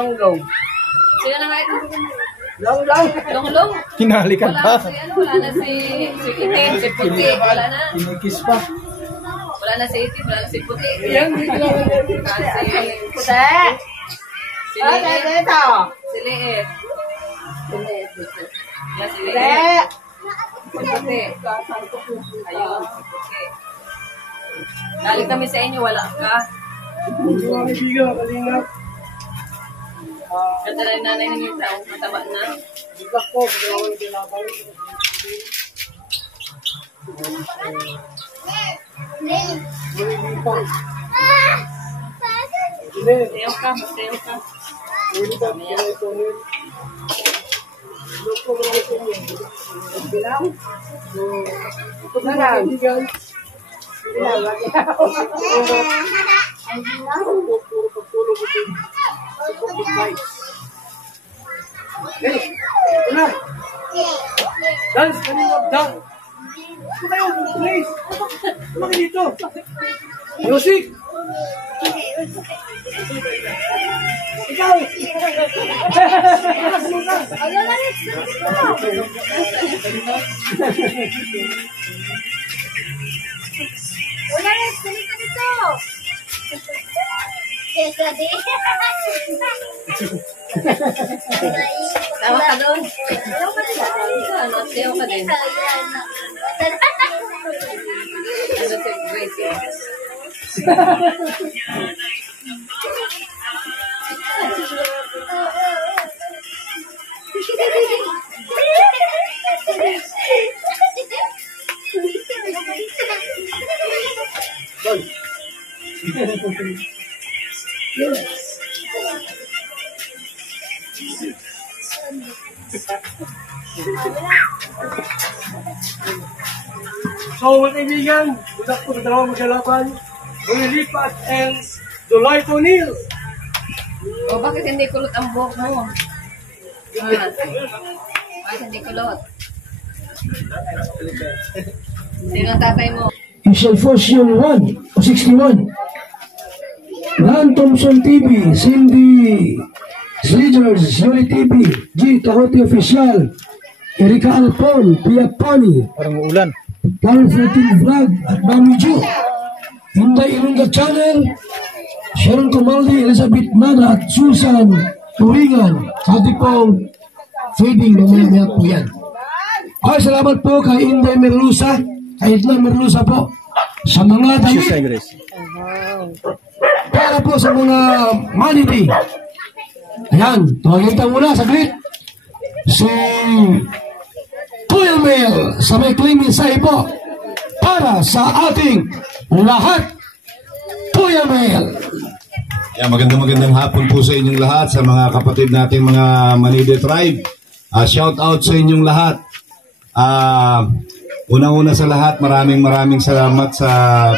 Long-long. Sino na nga ito? Long-long. Long-long. Hinalikan pa. Wala na si Itim, si Puti. Wala na. Kinikis pa. Wala na si Itim, wala na si Puti. Yan, dito lang. Kasi Puti. si Liit. Dito. Si Liit. Yan si Puti. Liit. Si Puti. Ayun, si Puti. Galing kami sa inyo, wala ka. Mga kaibigan, kalingap. Ganda na yung nanay ninyo tao, mataba na. Bigak po, bigawin tinapay. Sayo ka, sayo ka. Bilang. Ito na lang. Bilang. Hey, ito na. Dance, kanina, dance. Ito kayo, please. Ito kayo dito. Music. Ikaw. Wala na, salita dito. Tawa ka doon. Sayo ka din. Ano si Grace eh? So, mga kaibigan, udak po sa dalawang maglalaban, Lilipat and Dolight O'Neill. O bakit hindi kulot ang buhok mo? Bakit hindi kulot? Sino ang tatay mo? Michelle Fossion 1 o 61. Ran Thompson TV, Cindy Sledgers, Yuri TV, G. Tahote Official, Erika Alpon, Pia Pani, Parang uulan. Carl 13 Vlog at Mami Jo, Hinday Ilongga Channel, Sharon Comaldi, Elizabeth Nana at Susan Turingan. Sa ating pong feeding, mamaya-maya po yan. Ay, salamat po kay Inday Merlusa, kay Idla Merlusa po, sa mga damit, Grace. para po sa mga manity. Ayan, tawagin tayo muna, saglit. Si Kuya Mel sa may clean mensahe po para sa ating lahat. Kuya Mel. Magandang hapon po sa inyong lahat, sa mga kapatid nating mga Manide Tribe. Shout out sa inyong lahat. Unang-una sa lahat, maraming salamat sa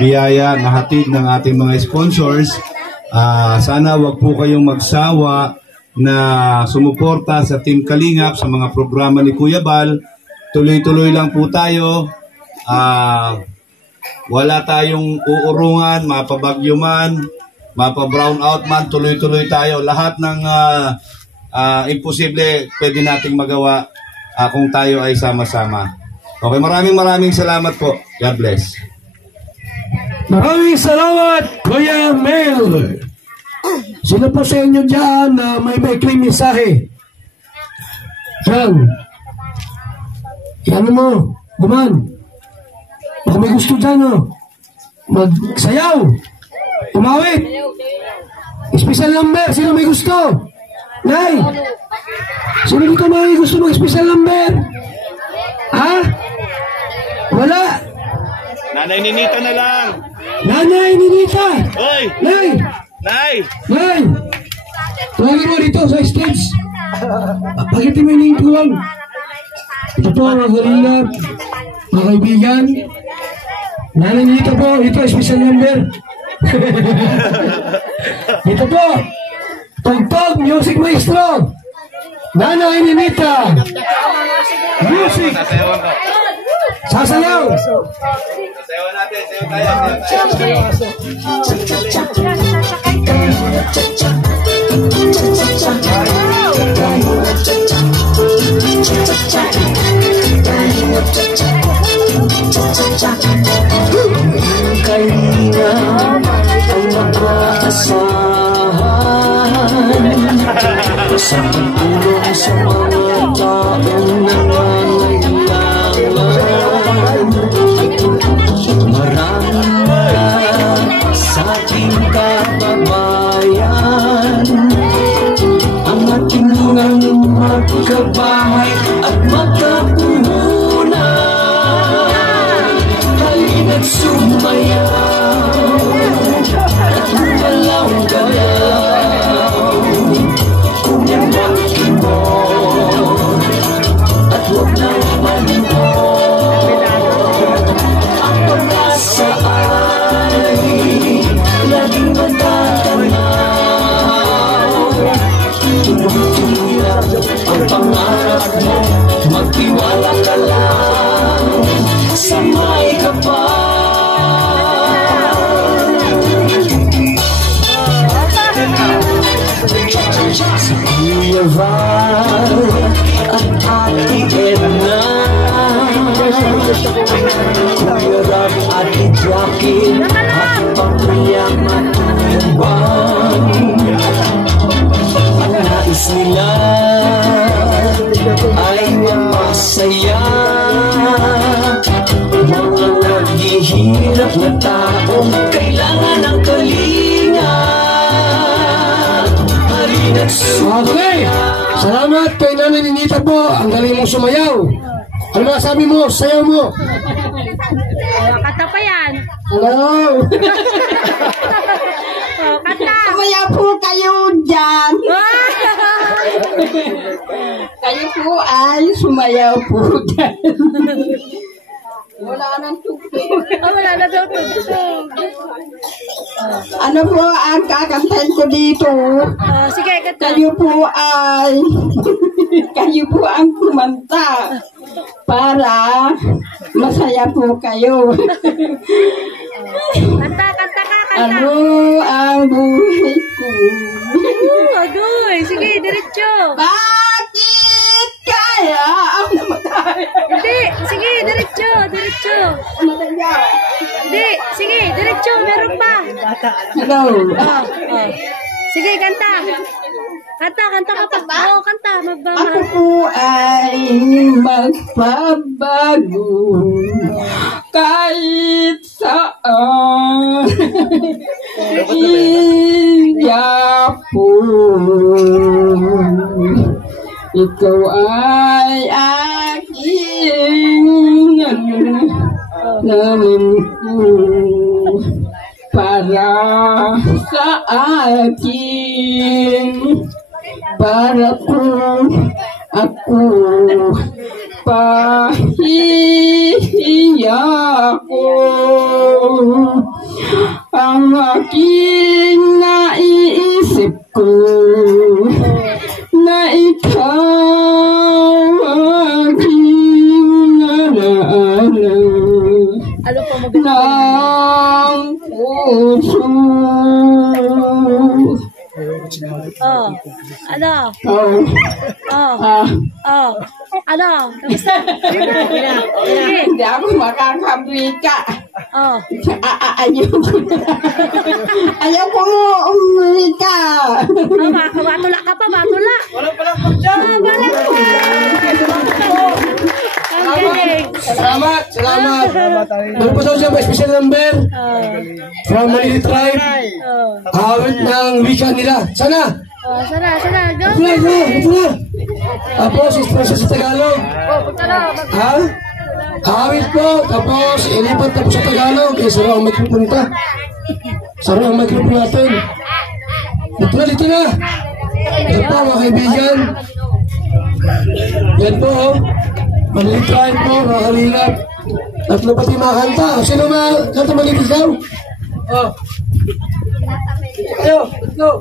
biyaya na hatid ng ating mga sponsors. Sana wag po kayong magsawa na sumuporta sa Team Kalingap sa mga programa ni Kuya Bal. Tuloy-tuloy lang po tayo. Wala tayong uurungan, mapabagyo man, mapa-brown out man, tuloy-tuloy tayo. Lahat ng imposible pwede nating magawa kung tayo ay sama-sama. Okay, maraming salamat po. God bless. Maraming salamat, Kuya Mel. Sino po sa inyo dyan na may clean mensahe? Yan. Yan mo, guman. Baka may gusto dyan, no? Magsayaw. Umawit. Special number. Sino may gusto? Nay. Sino dito may gusto mag-special number? Ha? Wala. Nanay Ninita na lang. Nanay Ninita. Hoy! Nay. Nay! Nay. Tawagin mo dito sa stage. Pakitin mo yung tuwag. Ito po mga kalingap, mga kaibigan. Nanay Ninita po. Ito special number. Ito po. Tugtog Music Maestro. Nanay Ninita. Music. Sasayaw. Sayaw natin, sayaw tayo. sa pagtulong sa mga taong nangangailangan. Maraming sa ating kababayan ang ating magkabahay at magkapuhunan. Halina't sumayaw at gumalaw-galaw, kumibot at huwag nang malimot. Ang pag-asa ay laging matatanaw. Tumutulak ang pangarap mo, magtiwala ka lang sa may kapal. Sa Kuya Val at Ate Edna, Kuya Rab, Ate Jackie at Pamilya Matubang. Ang nais nila ay mapasaya mga naghihirap na taong kailangan ng kalinga. Halina't Okay, salamat kay Nanay Ninita po. Ang galing mong sumayaw. Ano masabi mo? Sayaw mo. Kata pa yan. Hello. Kata. Sumaya po kayo dyan. Kayo po ay sumayaw po dyan. Wala nang tugtog. Wala na daw tugtog. Ano po ang kakantahin ko dito? Sige, kata. Kayo po ay kayo po ang kumanta para masaya po kayo. Kanta, kanta ka, kanta. Ano ang buhay ko? Agoy, sige, diretso. Bakit kaya ang namatay? Hindi, sige, diretso, diretso. Namataya. Hindi, sige, diretso, meron pa. Hello. Sige, kanta. Kanta, kanta ka pa. Oo, kanta. Ako po ay magpabago kahit saan. Iya po, ikaw ay aking namin ko para sa akin. Para ko ako pahihiya ko ang aking naiisip ko na ikaw aking nalaala ng puso. Oh, ano? Ano? Kamusta? Sige. Hindi ako makakabika. Ayaw ko umika. Matula ka pa, matula. Walang palang pagdyan. Walang Salamat, salamat. Meron po daw siya may special number from Malili Tribe. Awit ng wika nila. Sana! Sana, go. Ito na, ito na. Tapos, expression sa Tagalog. Ha? Awit po, tapos ilipat tapos sa Tagalog. Saro ang microphone ka. Saro ang microphone natin. Dito na. Ito po mga kaibigan. Yan po, Malili Tribe po, mga kalingap. Tatlo pati mga kanta. Sino mga kanta malibis daw? Ayo, let's go.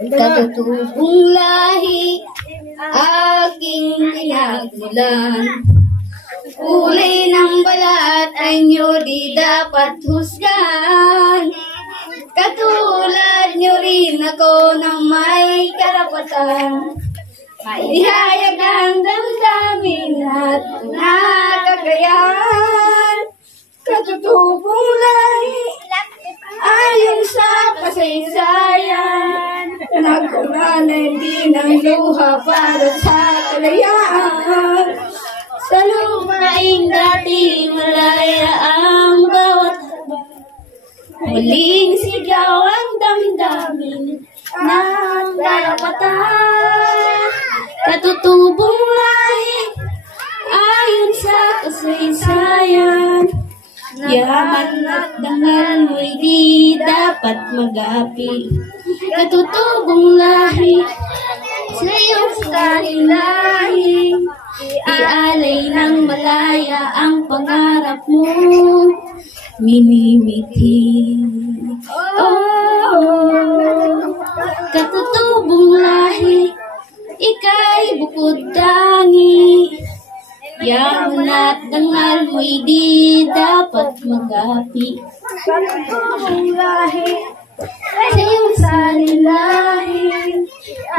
Katutubong lahi, aking pinagmulan. Kulay ng balat ay nyo di dapat husgahan. Katulad nyo rin ako na may karapatan. Maihayag ang damdamin at nakakayahan. Katutubong lahi ayon sa kasaysayan. Nagkulanay din ang luha para sa kalayaan. Sa lupaing dati malaya ang bawat muling sigaw ang damdamin ng karapatan. Katutubong lahi ayon sa kasaysayan. Yaman at dangal mo'y di dapat magapi. Katutubong lahi sa iyong lahi. Ialay ng malaya ang pangarap mo. Minimiti. Katutubong lahi, ika'y bukod tangi. Yaman at dangal mo'y di dapat magapi. Katutubong lahi, sa iyong salilahi.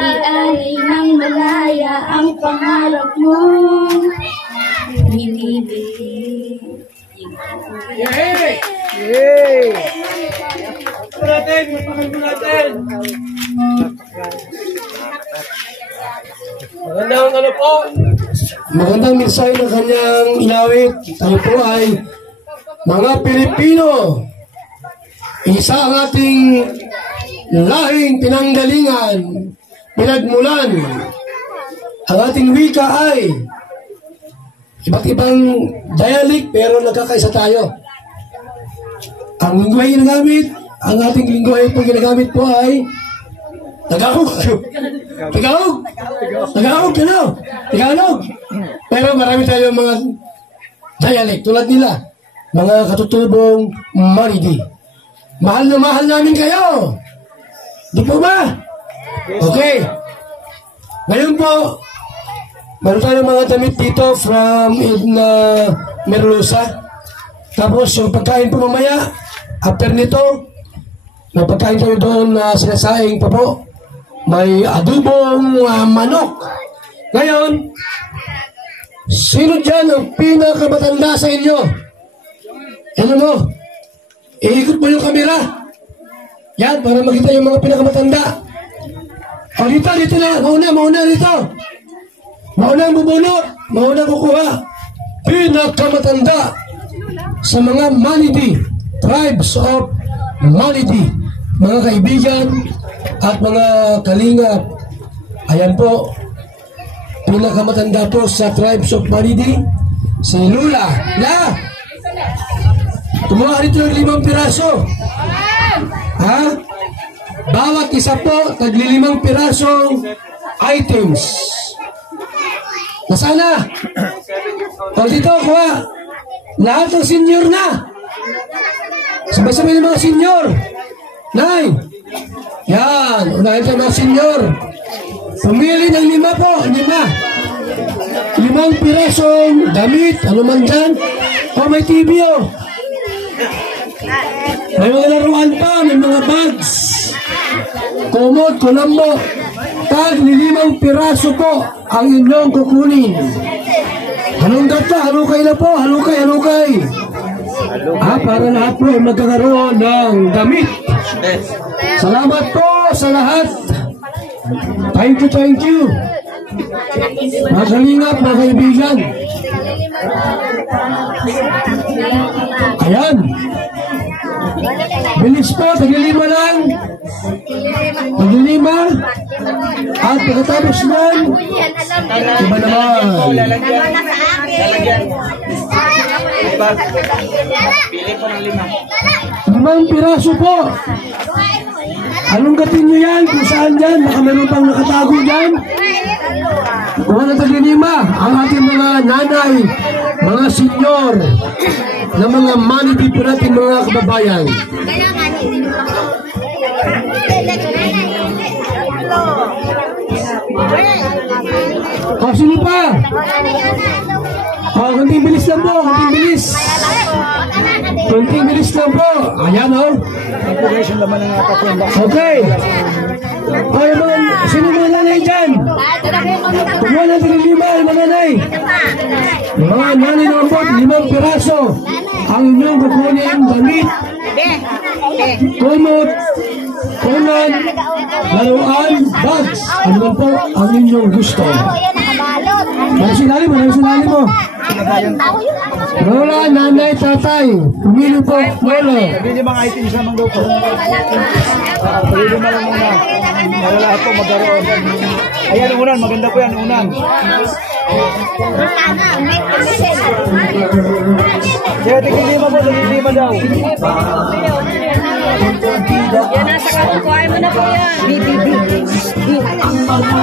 Ialay ng malaya ang pangarap mo. Minibiti. Yay! Yay! Natin. Magandang ano po? Magandang mensahe ng kanyang inawit. Tayo po ay mga Pilipino. Isa ang ating lahing pinanggalingan, pinagmulan. Ang ating wika ay iba't ibang dialect pero nagkakaisa tayo. Ang lingwahe ginagamit, ang ating lingwahe po ginagamit po ay Tagalog. Pero marami tayong mga dialect tulad nila, mga katutubong Maridi. Mahal na mahal namin kayo. Di po ba? Okay. Ngayon po, meron tayong mga damit dito from Edna Merluza. Tapos yung pagkain po mamaya, after nito, may pagkain tayo doon na sinasaing pa po. May adubong manok. Ngayon, sino dyan ang pinakamatanda sa inyo? Ano mo? Iikot mo yung kamera. Yan, para makita yung mga pinakamatanda. O dito na. Mauna dito. Mauna ang bubunot. Mauna ang kukuha. Pinakamatanda sa mga Malidi, tribes of Malidi, mga kaibigan at mga kalingap. Ayan po, pinakamatanda po sa tribes of Malidi, si Lula. Tumuha rito ng 5 piraso. Ha? Bawat isa po, tagli 5 pirasong items. Nasana? O dito, kuha. Lahat ng senior na. Sabay-sabay ng mga senior. Nay. Yan. Unahin tayo mga senior. Pumili ng 5 po. 5 pirasong damit. Ano man dyan. O may TV o. May mga laruan pa. May mga bags. Kumot, kulambo. Tag 5 piraso po ang inyong kukunin. Halunggat na, halukay na po, halukay. Para lahat po ay magkakaroon ng damit. Salamat po sa lahat. Thank you. Mga kalingap, mga kaibigan. Ayan. Bilis po, tagilima lang. Tagilima. At pagkatapos nun, iba naman. Pili po ng 5 piraso po. Anong gatin nyo yan? Kung saan yan? Baka meron pang nakatago dyan. Kuha na tagilima. Ang ating mga nanay, mga senyor, na mga Malidi po natin mga kababayan. O, sino pa? O, kunting bilis lang po, kunting bilis. Kunting bilis lang po. Ayan o. Okay. Ay, man, sino mga nanay dyan? Kumuha natin yung 5 mananay. Mga nanay na ambot, 5 piraso. Ang inyong kukunin, damit, kumot, kunan, laruan, bags. Ano ba po ang inyong gusto? Ano sinali mo? Lola, nanay, tatay. Pumili po, Lola. Pili mga items naman daw po. Pili mo lang muna. Para lahat po magkaroon. Ayan, unan. Maganda po yan, unan. Kaya tigil 5 po, tigil 5 daw. Yan, nasa kakukuhay mo na po yan.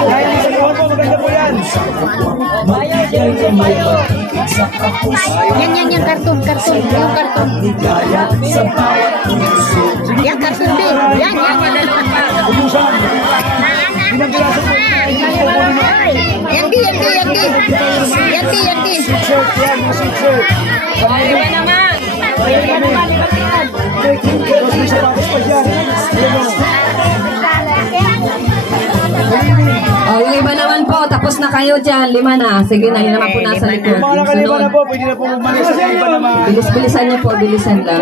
Ayan, isa po, maganda po yan. Yan, karton. Yung karton. Yan, karton din. Yan. Ubusan. Ilang piraso po. Yan. Shirt yan, yung shirt. Iba naman. Tapos may sapatos pa dyan. Ayan o. Yung iba naman po, tapos na kayo dyan. 5 na. Sige na, yun naman po nasa likod. Yung mga nakalima na po, pwede na po umalis sa iba naman. Bilis-bilisan niyo po, bilisan lang.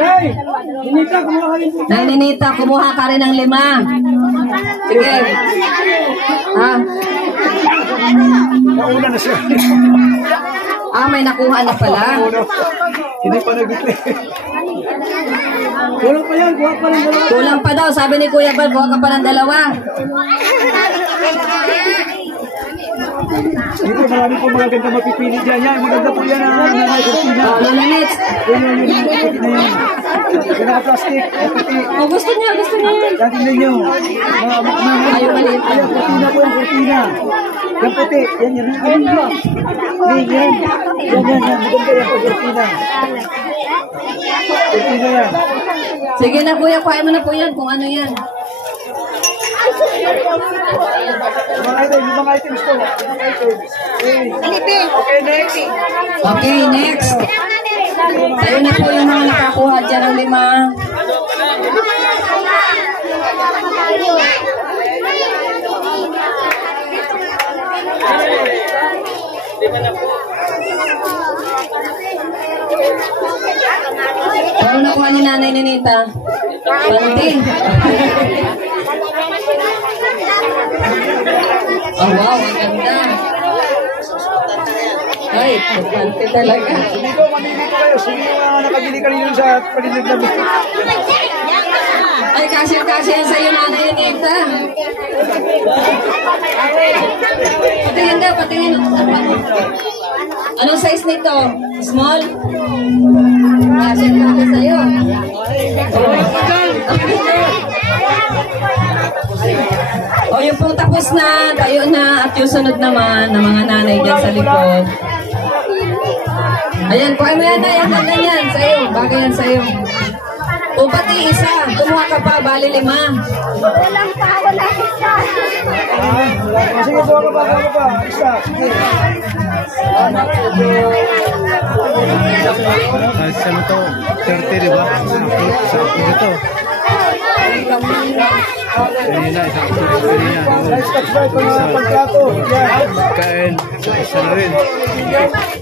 Ninita, kumuha ka rin po. Ninita, kumuha ka rin ng 5. Sige. Nauna na siya. May nakuha na pala. Hindi pa nag-play. Kulang pa yan, kuha pa rin dalawa. Kulang pa daw, sabi ni Kuya Bal, buha ka pa ng 2. Dito marami po mga ganda mapipili dyan. Yan, maganda po yan ang nanay Cortina. Lolo Nets. Yun, puti na yan. Yan ang plastic, puti. Gusto niya. Yan, tingnan nyo. Ayaw maliit. Ayan, Cortina po yung Cortina. Yan puti. Yan. Yan. Maganda yan po Cortina. Cortina yan. Sige na Kuya, kuhain mo na po yan kung ano yan. Yung mga items po. Okay, next. Okay, next. Ayun na po yung mga nakakuha dyan ng 5. Ano nakuha ni Nanay Ninita? Panty. Oh, wow, ang ganda. Ay, panty talaga. Dito, mamili po kayo. Sino yung nakabili kanina sa palinod na bito? Ay, kasya-kasya sa'yo, Nanay Ninita. Patingin daw, patingin. Anong size nito? Small? Kasya-kasya sa'yo. O, yung pong tapos na, tayo na, at yung sunod naman ng mga nanay dyan sa likod. Ayan, kuha mo yan na, yung ganda yan sa'yo, bagay yan sa'yo. O pati isa, kumuha ka pa, bali 5. Sige, buha ka pa. Isa. Sige. Sa ito, 30, diba? Sa ito. Kanina, isang ito. Kanina. Scotch Brite pa mga pagkato. Yan. Kain. Isa na rin.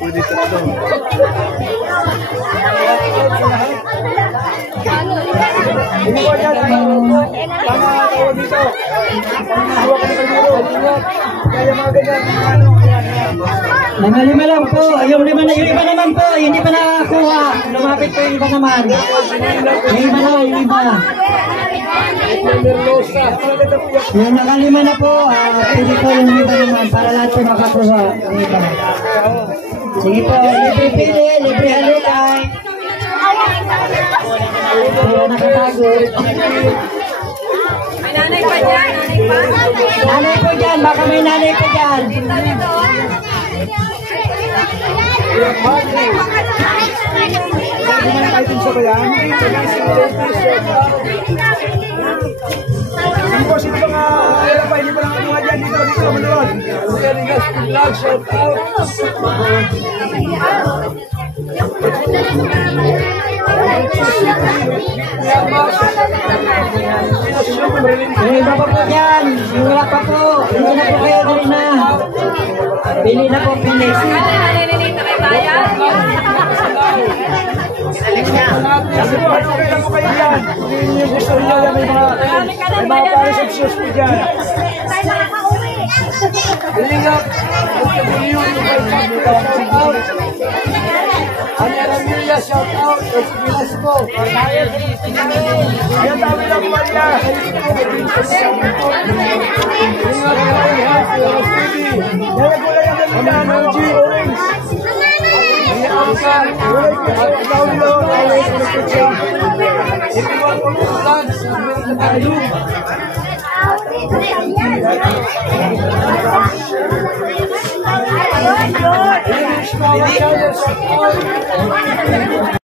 Pwede 3. Hindi ko yan. Tama tawag dito. Hawak ka ng kalburo. Kaya mga ganyan. Mga 5 lang po. Yung 5 naman po, hindi pa nakakuha. Lumapit po yung iba naman. Yung iba. Yung naka-5 na po, pwede po yung iba naman para lahat po makakuha. Yung iba. Sige po, libre pili, libre halilay. Pero nakatago. May nanay pa dyan, nanay pa. Nanay po dyan, baka may nanay po dyan. Mga items sa bayan. Hindi po, sino mga kailan pa, hindi pa lang mga dyan dito, manuod. Kailangan vlog, shout out. Yung iba pa po dyan. Yung wala pa po. Hindi na po kayo dali na. Pili na po, pili. Kasi po, ano kailan mo kayo dyan? Kung yun yung gusto nyo yan, may mga pares of shoes po dyan. Lingap, magkabuli yun yung kayo shout out. Ani Aramilla, shout out. Kasi Velasco. Ayan, dami lang po niya. Lingap, kayo ha. Velas TV. Dahil ko lang yung mga G Orange. Thank you.